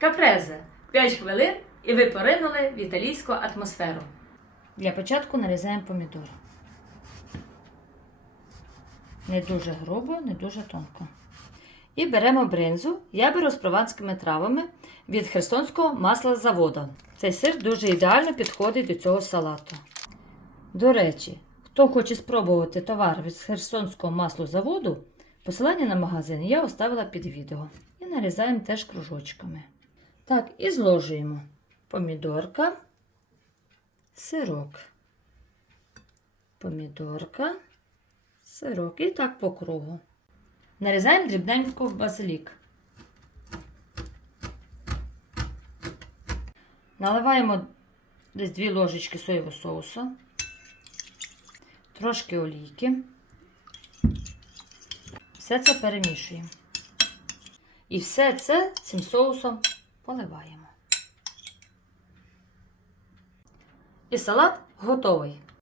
Капрезе 5 хвилин і ви поринули в італійську атмосферу. Для початку нарізаємо помідор. Не дуже грубо, не дуже тонко. І беремо бринзу. Я беру з прованськими травами від херсонського маслозаводу. Цей сир дуже ідеально підходить до цього салату. До речі, хто хоче спробувати товар від херсонського маслозаводу, посилання на магазин я оставила під відео. І нарізаємо теж кружочками. Так, і зложуємо помідорка, сирок, помідорка, сирок. І так по кругу. Нарізаємо дрібненько базилік. Наливаємо десь 2 ложечки соєвого соусу, трошки олійки. Все це перемішуємо. І все це цим соусом поливаємо. І салат готовий.